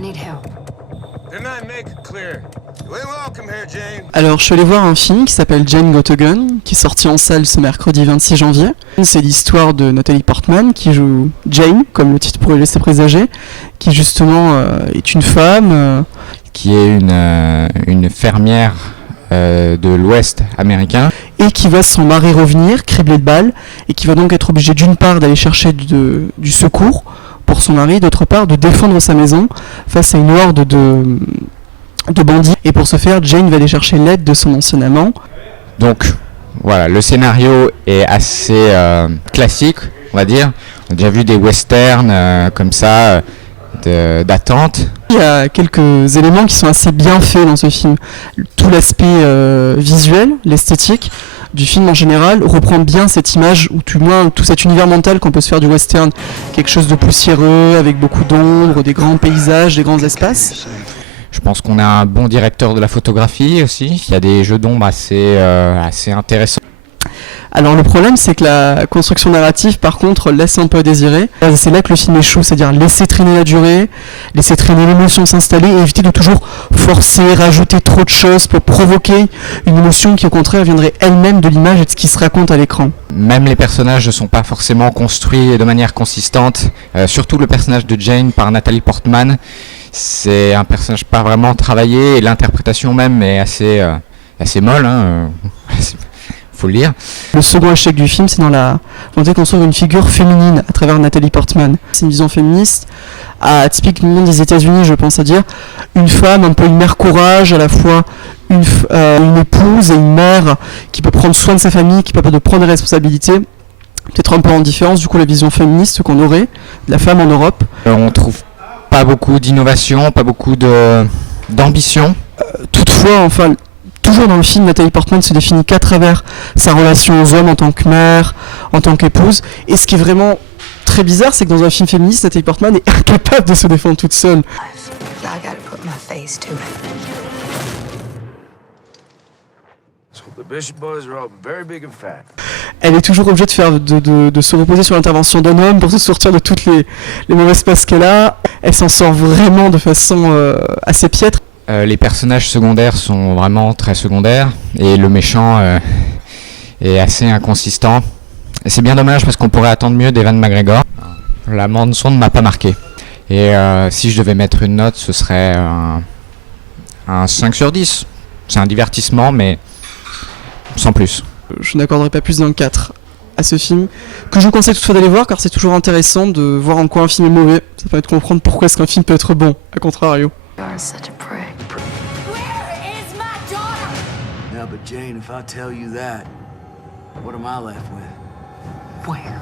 need help. Alors, je suis allé voir un film qui s'appelle Jane Got a Gun, qui est sorti en salle ce mercredi 26 janvier. C'est l'histoire de Natalie Portman, qui joue Jane, comme le titre pourrait laisser présager, qui justement est une femme... qui est une fermière de l'Ouest américain. Et qui voit son mari revenir, criblé de balles, et qui va donc être obligé d'une part d'aller chercher du secours pour son mari, d'autre part de défendre sa maison face à une horde de bandits. Et pour ce faire, Jane va aller chercher l'aide de son ancien amant. Donc voilà, le scénario est assez classique, on va dire. On a déjà vu des westerns comme ça, d'attente. Il y a quelques éléments qui sont assez bien faits dans ce film. Tout l'aspect visuel, l'esthétique du film en général reprend bien cette image, ou du moins tout cet univers mental qu'on peut se faire du western. Quelque chose de poussiéreux, avec beaucoup d'ombre, des grands paysages, des grands espaces. Je pense qu'on a un bon directeur de la photographie aussi. Il y a des jeux d'ombre assez intéressants. Alors le problème, c'est que la construction narrative, par contre, laisse un peu à désirer. C'est là que le film échoue, c'est-à-dire laisser traîner la durée, laisser traîner l'émotion s'installer et éviter de toujours forcer, rajouter trop de choses pour provoquer une émotion qui au contraire viendrait elle-même de l'image et de ce qui se raconte à l'écran. Même les personnages ne sont pas forcément construits de manière consistante, surtout le personnage de Jane par Natalie Portman. C'est un personnage pas vraiment travaillé et l'interprétation même est assez molle, faut le dire. Le second échec du film, c'est dans la volonté de construire une figure féminine à travers Natalie Portman. C'est une vision féministe, typiquement des États-Unis, je pense, à dire une femme, un peu une mère courage, à la fois une épouse et une mère qui peut prendre soin de sa famille, qui peut prendre des responsabilités. Peut-être un peu en différence, du coup, la vision féministe qu'on aurait de la femme en Europe. On trouve pas beaucoup d'innovation, pas beaucoup d'ambition. Toutefois, enfin, toujours dans le film, Natalie Portman se définit qu'à travers sa relation aux hommes en tant que mère, en tant qu'épouse. Et ce qui est vraiment très bizarre, c'est que dans un film féministe, Natalie Portman est incapable de se défendre toute seule. Elle est toujours obligée de se reposer sur l'intervention d'un homme pour se sortir de toutes les mauvaises passes qu'elle a. Elle s'en sort vraiment de façon assez piètre. Les personnages secondaires sont vraiment très secondaires et le méchant est assez inconsistant. Et c'est bien dommage parce qu'on pourrait attendre mieux d'Ewan McGregor. La bande-son ne m'a pas marqué. Et si je devais mettre une note, ce serait un 5 sur 10. C'est un divertissement, mais sans plus. Je n'accorderai pas plus d'un 4 à ce film, que je vous conseille toutefois d'aller voir car c'est toujours intéressant de voir en quoi un film est mauvais. Ça permet de comprendre pourquoi est-ce qu'un film peut être bon, à contrario. Yeah, but Jane, if I tell you that, what am I left with? Where?